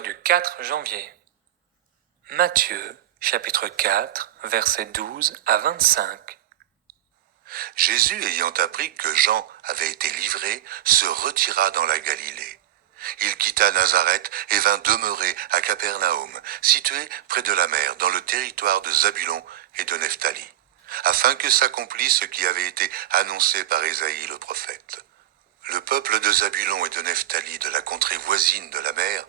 Du 4 janvier. Matthieu, chapitre 4, versets 12 à 25. Jésus, ayant appris que Jean avait été livré, se retira dans la Galilée. Il quitta Nazareth et vint demeurer à Capernaum, situé près de la mer, dans le territoire de Zabulon et de Nephtali, afin que s'accomplisse ce qui avait été annoncé par Ésaïe le prophète. Le peuple de Zabulon et de Nephtali, de la contrée voisine de la mer,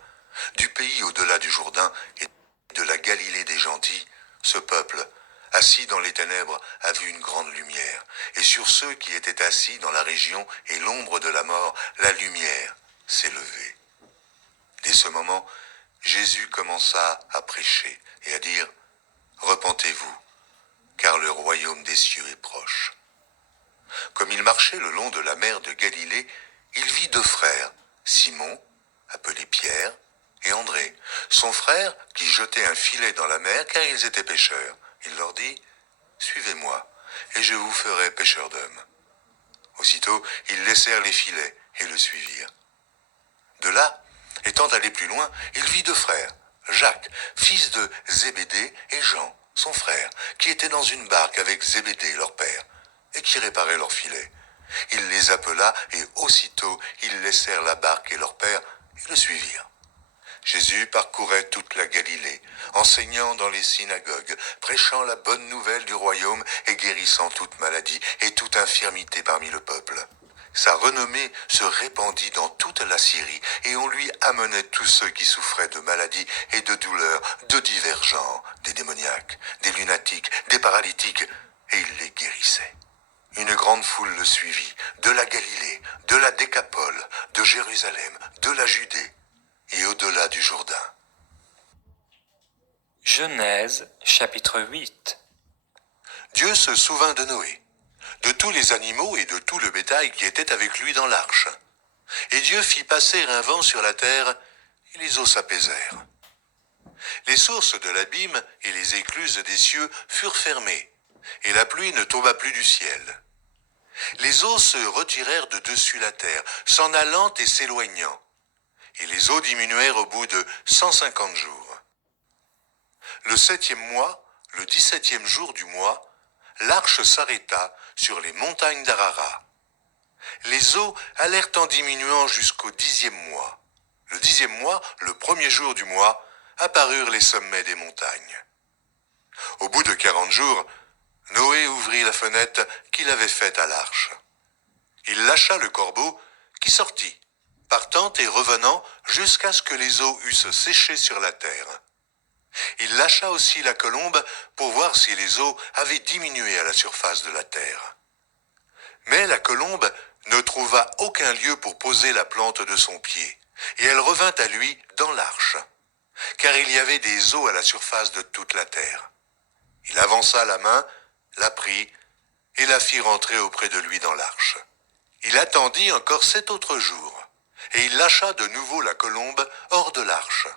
du pays au-delà du Jourdain et de la Galilée des gentils, ce peuple, assis dans les ténèbres, a vu une grande lumière. Et sur ceux qui étaient assis dans la région et l'ombre de la mort, la lumière s'est levée. Dès ce moment, Jésus commença à prêcher et à dire « Repentez-vous, car le royaume des cieux est proche. » Comme il marchait le long de la mer de Galilée, il vit deux frères, Simon, appelé Pierre, et André, son frère, qui jetait un filet dans la mer car ils étaient pêcheurs. Il leur dit « Suivez-moi, et je vous ferai pêcheurs d'hommes. » Aussitôt, ils laissèrent les filets et le suivirent. De là, étant allé plus loin, il vit deux frères, Jacques, fils de Zébédée, et Jean, son frère, qui étaient dans une barque avec Zébédée, leur père, et qui réparaient leurs filets. Il les appela, et aussitôt ils laissèrent la barque et leur père, et le suivirent. Jésus parcourait toute la Galilée, enseignant dans les synagogues, prêchant la bonne nouvelle du royaume et guérissant toute maladie et toute infirmité parmi le peuple. Sa renommée se répandit dans toute la Syrie, et on lui amenait tous ceux qui souffraient de maladies et de douleurs de divers genres, des démoniaques, des lunatiques, des paralytiques, et il les guérissait. Une grande foule le suivit, de la Galilée, de la Décapole, de Jérusalem, de la Judée, et au-delà du Jourdain. Genèse, chapitre 8. Dieu se souvint de Noé, de tous les animaux et de tout le bétail qui était avec lui dans l'arche. Et Dieu fit passer un vent sur la terre, et les eaux s'apaisèrent. Les sources de l'abîme et les écluses des cieux furent fermées, et la pluie ne tomba plus du ciel. Les eaux se retirèrent de dessus la terre, s'en allant et s'éloignant, et les eaux diminuèrent au bout de 150 jours. Le 7e mois, le 17e jour du mois, l'arche s'arrêta sur les montagnes d'Ararat. Les eaux allèrent en diminuant jusqu'au 10e mois. Le 10e mois, le 1er jour du mois, apparurent les sommets des montagnes. Au bout de 40 jours, Noé ouvrit la fenêtre qu'il avait faite à l'arche. Il lâcha le corbeau qui sortit, partant et revenant jusqu'à ce que les eaux eussent séché sur la terre. Il lâcha aussi la colombe pour voir si les eaux avaient diminué à la surface de la terre. Mais la colombe ne trouva aucun lieu pour poser la plante de son pied, et elle revint à lui dans l'arche, car il y avait des eaux à la surface de toute la terre. Il avança la main, la prit, et la fit rentrer auprès de lui dans l'arche. Il attendit encore 7 autres jours, et il lâcha de nouveau la colombe hors de l'arche.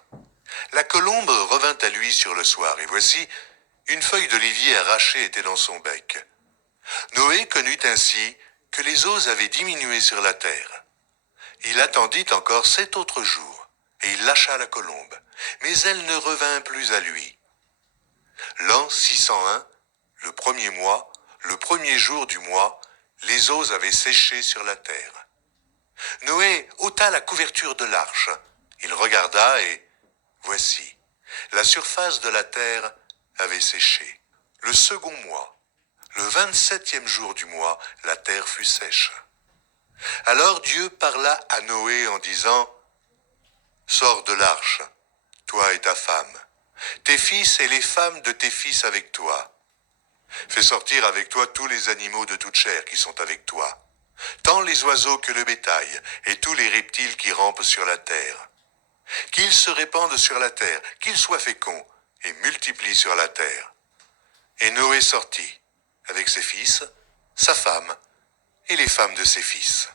La colombe revint à lui sur le soir, et voici, une feuille d'olivier arrachée était dans son bec. Noé connut ainsi que les eaux avaient diminué sur la terre. Il attendit encore 7 autres jours, et il lâcha la colombe, mais elle ne revint plus à lui. L'an 601, le 1er mois, le 1er jour du mois, les eaux avaient séché sur la terre. Noé ôta la couverture de l'arche. Il regarda et, voici, la surface de la terre avait séché. Le 2e mois, le 27e jour du mois, la terre fut sèche. Alors Dieu parla à Noé en disant « Sors de l'arche, toi et ta femme, tes fils et les femmes de tes fils avec toi. Fais sortir avec toi tous les animaux de toute chair qui sont avec toi, tant les oiseaux que le bétail et tous les reptiles qui rampent sur la terre. Qu'ils se répandent sur la terre, qu'ils soient féconds et multiplient sur la terre. » Et Noé sortit avec ses fils, sa femme et les femmes de ses fils.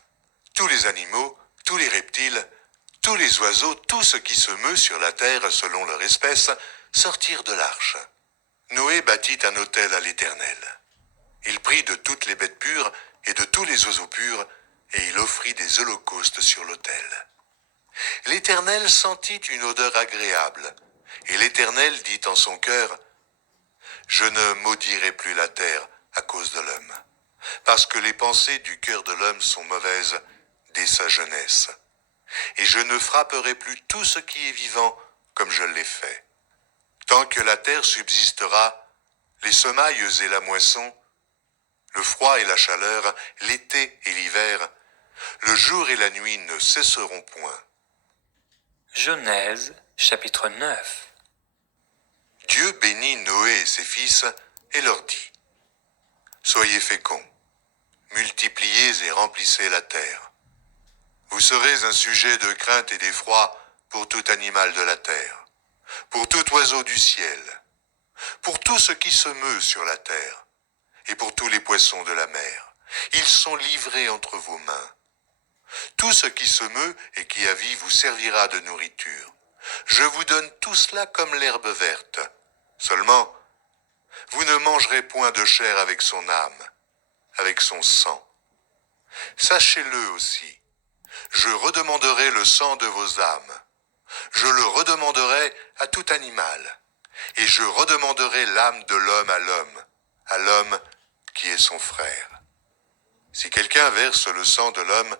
Tous les animaux, tous les reptiles, tous les oiseaux, tout ce qui se meut sur la terre selon leur espèce, sortirent de l'arche. Noé bâtit un autel à l'Éternel. Il prit de toutes les bêtes pures et de tous les oiseaux purs, et il offrit des holocaustes sur l'autel. L'Éternel sentit une odeur agréable, et l'Éternel dit en son cœur, « Je ne maudirai plus la terre à cause de l'homme, parce que les pensées du cœur de l'homme sont mauvaises dès sa jeunesse. Et je ne frapperai plus tout ce qui est vivant comme je l'ai fait. Tant que la terre subsistera, les semailles et la moisson, le froid et la chaleur, l'été et l'hiver, le jour et la nuit ne cesseront point. » Genèse chapitre 9. Dieu bénit Noé et ses fils et leur dit, « Soyez féconds, multipliez et remplissez la terre. Vous serez un sujet de crainte et d'effroi pour tout animal de la terre, pour tout oiseau du ciel, pour tout ce qui se meut sur la terre, et pour tous les poissons de la mer. Ils sont livrés entre vos mains. Tout ce qui se meut et qui a vie vous servira de nourriture. Je vous donne tout cela comme l'herbe verte. Seulement, vous ne mangerez point de chair avec son âme, avec son sang. Sachez-le aussi, je redemanderai le sang de vos âmes. Je le redemanderai à tout animal, et je redemanderai l'âme de l'homme à l'homme qui est son frère. Si quelqu'un verse le sang de l'homme,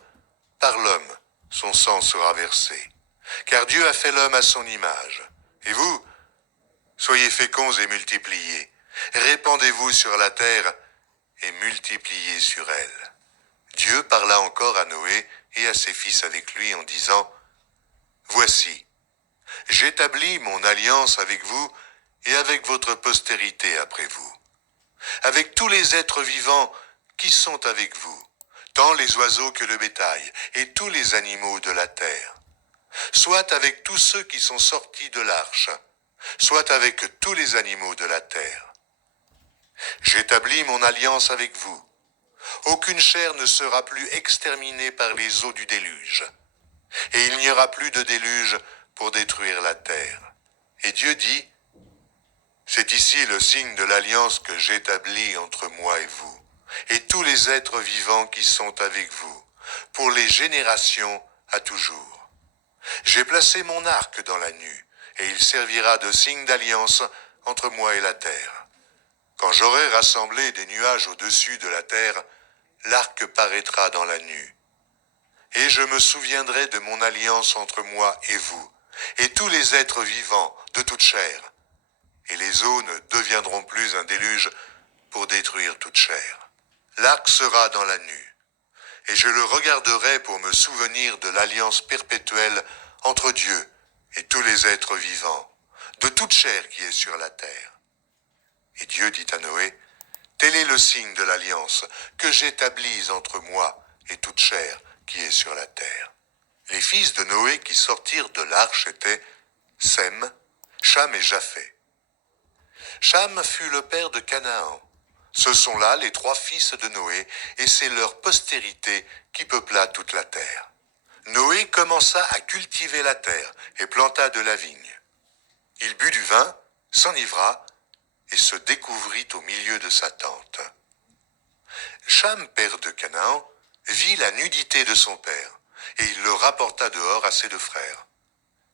par l'homme son sang sera versé, car Dieu a fait l'homme à son image. Et vous, soyez féconds et multipliez, répandez-vous sur la terre et multipliez sur elle. Dieu parla encore à Noé et à ses fils avec lui en disant, « Voici, j'établis mon alliance avec vous et avec votre postérité après vous, avec tous les êtres vivants qui sont avec vous, tant les oiseaux que le bétail et tous les animaux de la terre, soit avec tous ceux qui sont sortis de l'arche, soit avec tous les animaux de la terre. J'établis mon alliance avec vous. Aucune chair ne sera plus exterminée par les eaux du déluge, et il n'y aura plus de déluge pour détruire la terre. » Et Dieu dit, « C'est ici le signe de l'alliance que j'établis entre moi et vous, et tous les êtres vivants qui sont avec vous, pour les générations à toujours. J'ai placé mon arc dans la nue, et il servira de signe d'alliance entre moi et la terre. Quand j'aurai rassemblé des nuages au-dessus de la terre, l'arc paraîtra dans la nue. Et je me souviendrai de mon alliance entre moi et vous, et tous les êtres vivants de toute chair. Et les eaux ne deviendront plus un déluge pour détruire toute chair. L'arc sera dans la nue, et je le regarderai pour me souvenir de l'alliance perpétuelle entre Dieu et tous les êtres vivants, de toute chair qui est sur la terre. » Et Dieu dit à Noé, « Tel est le signe de l'alliance que j'établis entre moi et toute chair qui est sur la terre. » Les fils de Noé qui sortirent de l'arche étaient Sem, Cham et Japheth. Cham fut le père de Canaan. Ce sont là les 3 fils de Noé, et c'est leur postérité qui peupla toute la terre. Noé commença à cultiver la terre et planta de la vigne. Il but du vin, s'enivra et se découvrit au milieu de sa tente. Cham, père de Canaan, vit la nudité de son père, et il le rapporta dehors à ses 2 frères.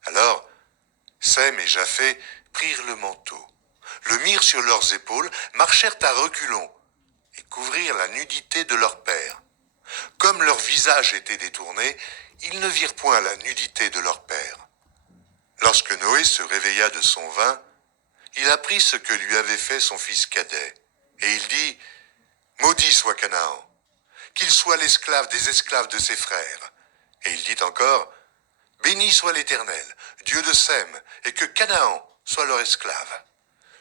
Alors, Sem et Japheth prirent le manteau, le mirent sur leurs épaules, marchèrent à reculons et couvrirent la nudité de leur père. Comme leur visage était détourné, ils ne virent point la nudité de leur père. Lorsque Noé se réveilla de son vin, il apprit ce que lui avait fait son fils cadet, et il dit, « Maudit soit Canaan, qu'il soit l'esclave des esclaves de ses frères. » Et il dit encore, « Béni soit l'Éternel, Dieu de Sem, et que Canaan soit leur esclave.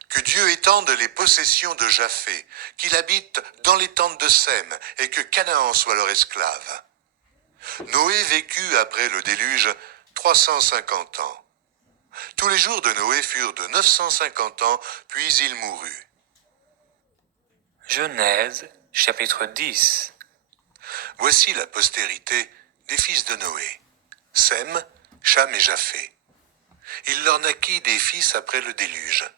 Que Dieu étende les possessions de Japheth, qu'il habite dans les tentes de Sem, et que Canaan soit leur esclave. » Noé vécut après le déluge 350 ans. Tous les jours de Noé furent de 950 ans, puis il mourut. Genèse chapitre 10. Voici la postérité des fils de Noé, Sem, Cham et Japheth. Il leur naquit des fils après le déluge.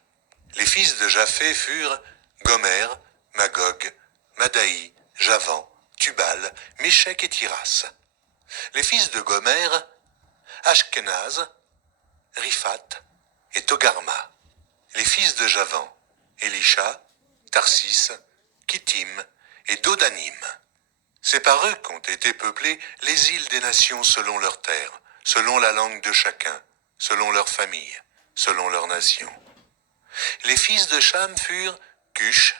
Les fils de Japheth furent Gomer, Magog, Madaï, Javan, Tubal, Méchec et Tiras. Les fils de Gomer, Ashkenaz, Riphat et Togarma. Les fils de Javan, Elisha, Tarsis, Kittim et Dodanim. C'est par eux qu'ont été peuplées les îles des nations selon leurs terres, selon la langue de chacun, selon leur famille, selon leur nation. Les fils de Cham furent Cush,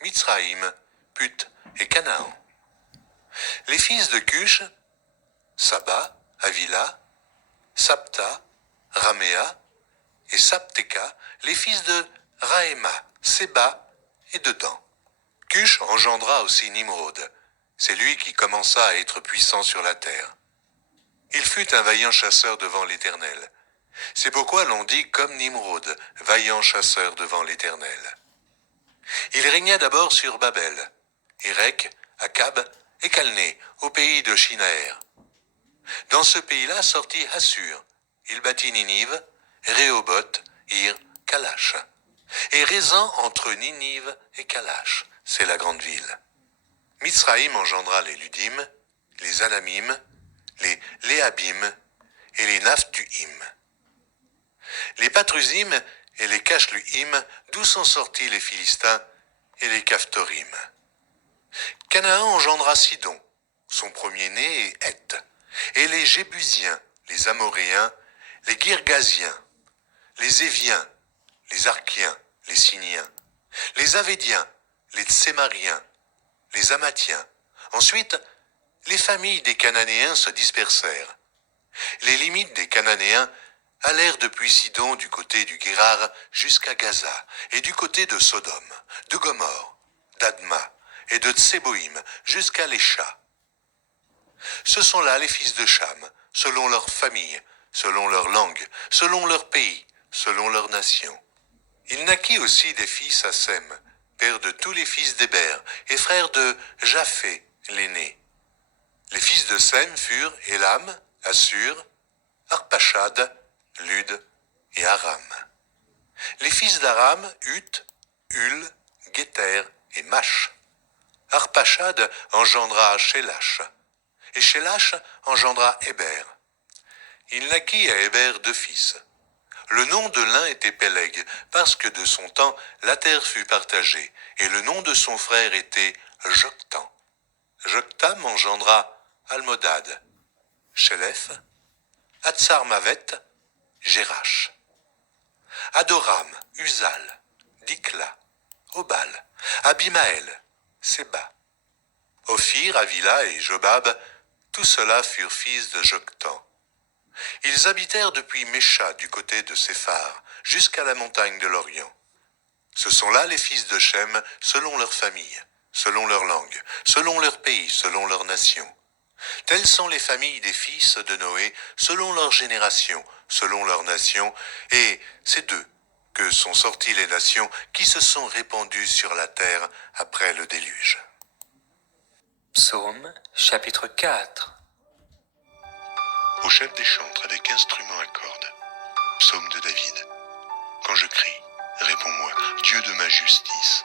Mitzraïm, Put et Canaan. Les fils de Cush, Saba, Havila, Sapta, Raméa et Sapteka, les fils de Raéma, Séba et Dedan. Cush engendra aussi Nimrod. C'est lui qui commença à être puissant sur la terre. Il fut un vaillant chasseur devant l'Éternel. C'est pourquoi l'on dit comme Nimrod, vaillant chasseur devant l'Éternel. Il régna d'abord sur Babel, Érec, Akab et Calné, au pays de Shinaër. Dans ce pays-là sortit Assur. Il bâtit Ninive, Rehoboth, Ir, Kalash. Et Rézan entre Ninive et Kalash, c'est la grande ville. Mitzraïm engendra les Ludim, les Anamim, les Léabim et les Naphtuim. Les Patrusim et les Cashluim, d'où sont sortis les Philistins et les Caphtorim. Canaan engendra Sidon, son premier-né et Heth, et les Jébusiens, les Amoréens, les Girgasiens, les Éviens, les Archiens, les Siniens, les Avédiens, les Tsémariens, les Amathiens. Ensuite, les familles des Cananéens se dispersèrent. Les limites des Cananéens allèrent depuis Sidon du côté du Guérar jusqu'à Gaza, et du côté de Sodome, de Gomorre, d'Adma et de Tséboïm jusqu'à Lécha. Ce sont là les fils de Cham, selon leur famille, selon leur langue, selon leur pays, selon leur nation. Il naquit aussi des fils à Sem, père de tous les fils d'Héber, et frère de Japhé, l'aîné. Les fils de Sem furent Élam, Assur, Arpachad, Lud et Aram. Les fils d'Aram, Ut, Hul, Guéter et Mash. Arpachad engendra Shélach, et Shélach engendra Héber. Il naquit à Héber 2 fils. Le nom de l'un était Péleg, parce que de son temps la terre fut partagée, et le nom de son frère était Joktan. Joktam engendra Almodad, Shélef, Hatsarmavet, Jérach. Adoram, Uzal, Dikla, Obal, Abimaël, Séba. Ophir, Havila et Jobab, tous ceux-là furent fils de Joktan. Ils habitèrent depuis Mécha du côté de Séphar, jusqu'à la montagne de l'Orient. Ce sont là les fils de Shem, selon leur famille, selon leur langue, selon leur pays, selon leur nation. Telles sont les familles des fils de Noé, selon leur génération, selon leur nation, et c'est d'eux que sont sorties les nations qui se sont répandues sur la terre après le déluge. Psaume chapitre 4. Au chef des chantres avec instruments à cordes, psaume de David. Quand je crie, réponds-moi, Dieu de ma justice.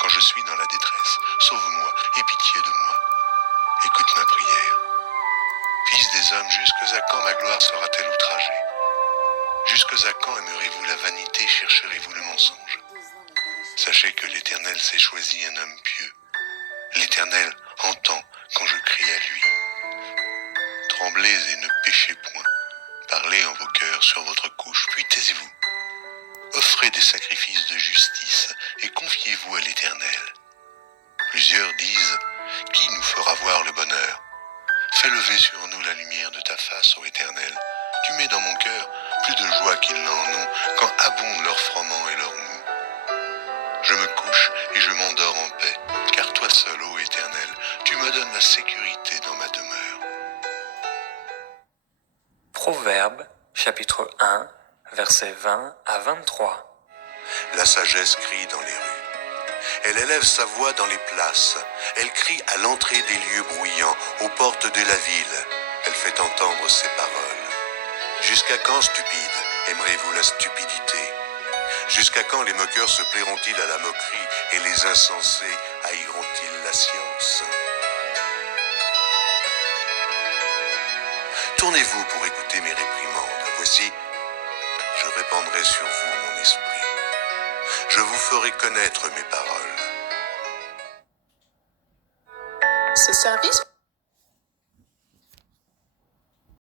Quand je suis dans la détresse, sauve-moi, aie pitié de moi. Écoute ma prière. Fils des hommes, jusqu'à quand ma gloire sera-t-elle outragée? Jusqu'à quand aimerez-vous la vanité, chercherez-vous le mensonge? Sachez que l'Éternel s'est choisi un homme pieux. L'Éternel entend quand je crie à lui. Tremblez et ne péchez point. Parlez en vos cœurs sur votre couche, puis taisez-vous. Offrez des sacrifices de justice et confiez-vous à l'Éternel. Plusieurs disent, qui nous fera voir le bonheur? Fais lever sur nous la lumière de ta face, ô Éternel. Tu mets dans mon cœur plus de joie qu'ils n'en ont quand abondent leurs froment et leurs mous. Je me couche et je m'endors en paix, car toi seul, ô Éternel, tu me donnes la sécurité dans ma demeure. Proverbe chapitre 1, versets 20 à 23. La sagesse crie dans les rues. Elle élève sa voix dans les places. Elle crie à l'entrée des lieux bruyants, aux portes de la ville. Elle fait entendre ses paroles. Jusqu'à quand, stupides, aimerez-vous la stupidité? Jusqu'à quand les moqueurs se plairont-ils à la moquerie et les insensés haïront-ils la science? Retournez-vous pour écouter mes réprimandes. Voici, je répandrai sur vous mon esprit. Je vous ferai connaître mes paroles. Ce service